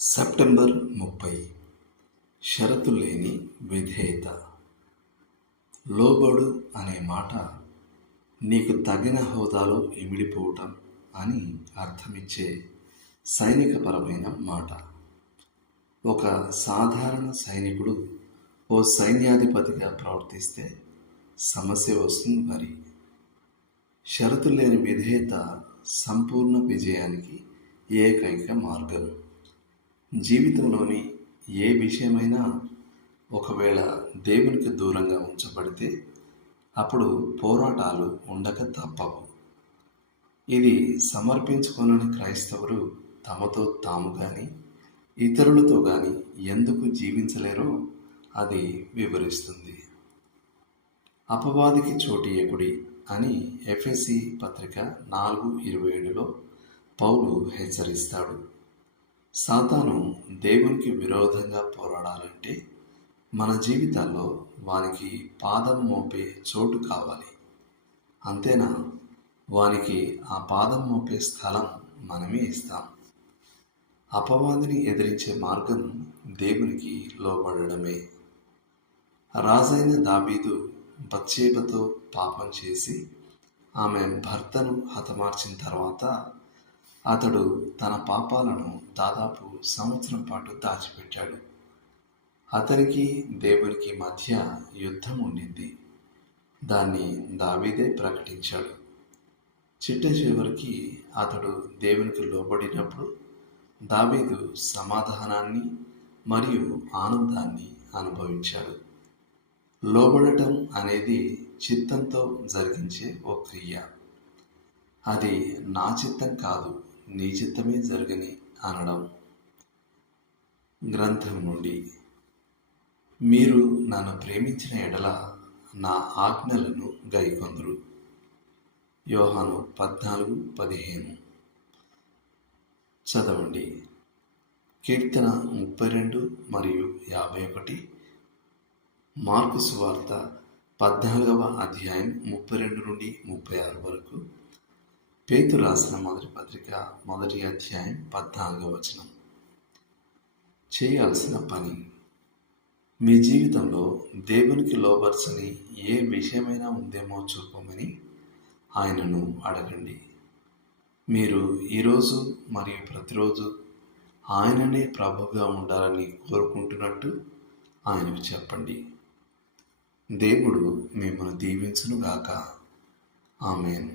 September 30 షరతు లేని విధేయత. లోబడు అనే మాట నీకు తగిన హోదాలో ఇమిడిపోవటం అని అర్థమిచ్చే సైనికపరమైన మాట. ఒక సాధారణ సైనికుడు ఓ సైన్యాధిపతిగా ప్రవర్తిస్తే సమస్య వస్తుంది. మరి షరతు లేని విధేయత సంపూర్ణ విజయానికి ఏకైక మార్గం. జీవితంలోని ఏ విషయమైనా ఒకవేళ దేవునికి దూరంగా ఉంచబడితే అప్పుడు పోరాటాలు ఉండక తప్పవు. ఇది సమర్పించుకొనని క్రైస్తవులు తమతో తాము కానీ ఇతరులతో కానీ ఎందుకు జీవించలేరో అది వివరిస్తుంది. అపవాదికి చోటియకుడి అని ఎఫెసీ పత్రిక 4:27లో పౌలు హెచ్చరిస్తాడు. సాతాను దేవునికి విరోధంగా పోరాడాలంటే మన జీవితాల్లో వానికి పాదం మోపే చోటు కావాలి. అంతేనా, వానికి ఆ పాదం మోపే స్థలం మనమే ఇస్తాం. అపవాదిని ఎదిరించే మార్గం దేవునికి లోబడడమే. రాజైన దావీదు బత్షెబతో పాపం చేసి ఆమె భర్తను హతమార్చిన తర్వాత అతడు తన పాపాలను దాదాపు సంవత్సరం పాటు దాచిపెట్టాడు. అతనికి దేవునికి మధ్య యుద్ధం ఉండింది. దాన్ని దావీదే ప్రకటించాడు. చిట్ట చివరికి అతడు దేవునికి లోబడినప్పుడు దావీదు సమాధానాన్ని మరియు ఆనందాన్ని అనుభవించాడు. లోబడటం అనేది చిత్తంతో జరిగించే ఓ క్రియ. అది నా చిత్తం కాదు, నీ చిత్తమే జరగని అనడం. గ్రంథం నుండి మీరు నన్ను ప్రేమించిన ఎడల నా ఆజ్ఞలను గైకొందురు. యోహాను 14:15. చదవండి. కీర్తన 32 మరియు 51, మార్కు సువార్త 14వ అధ్యాయం 32 నుండి 36 వరకు, పేతురు రాసిన మొదటి పత్రిక 1వ అధ్యాయం 14వ వచనం. చేయాల్సిన పని. మీ జీవితంలో దేవునికి లోబర్చని ఏ విషయమైనా ఉందేమో చూపమని ఆయనను అడగండి. మీరు ఈరోజు మరియు ప్రతిరోజు ఆయననే ప్రభువుగా ఉండాలని కోరుకుంటున్నట్టు ఆయనకు చెప్పండి. దేవుడు మిమ్మల్ని దీవించునుగాక. ఆమేన్.